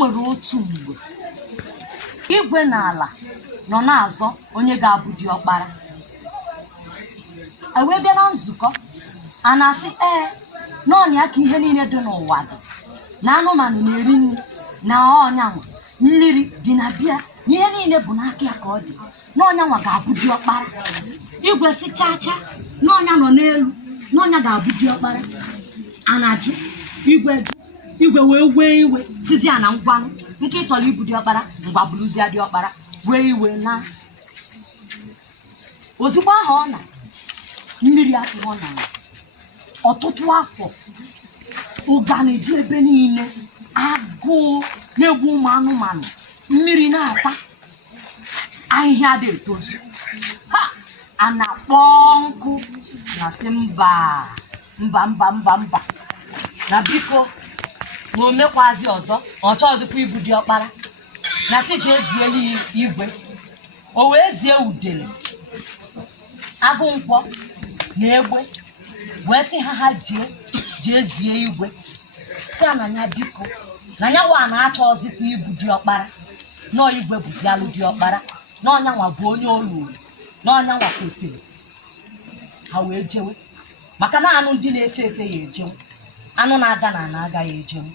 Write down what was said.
nwere otu mgbe igwe n'ala nọ na-azọ onye ga-abụ diọkpara. Ewee bịa na nzukọ a na-asị n'ọnya ka ihe niile dị n'ụwa dị, na anụmanụ na-eri nri, na ọnyanwa mmiri dị na bịa, na ihe niile bụ n'aka ya ka ọ dị, n'ọnyanwa ga-abụ diọkpara. Igwe si chacha n'ọnya nọ n'elu, n'ọnya ga-abụ diọkpara. A na-ajụ igwe wee wee iwe sizi a na ngwanụ nke ị chọrọ ibu diọkpara, ngwa bụrụzie diọkpara, wee iwe na ozugbo ahụ ọ na mmiri atụọ na ọtụtụ afọ, ụga na-eju ebe niile, agụụ na-egbu ụmụ anụmanụ, mmiri na-ata, ahịhịa dị etozu, a na-akpọ nkụ na sị mba na biko na omekwazi ọzọ, ọchọ ọzọkwa ibu diọkpara, na sị ji eziela igwe. O wee zie udele, agụ nkwọ na egbe, wee sị ha jee zie igwe, sị a na ya biko na ya wa na-achọ ọzọkwa ibu diọkpara, nọọ igwe bụzialụ diọkpara, n'ọnyanwa bụ onye olu, n'ọnyanwa kwesịrị. Ha wee jewe, maka na anụ ndị na-efe efe ya ejenwu, anụ na-aga na ana agaghị ejenwu.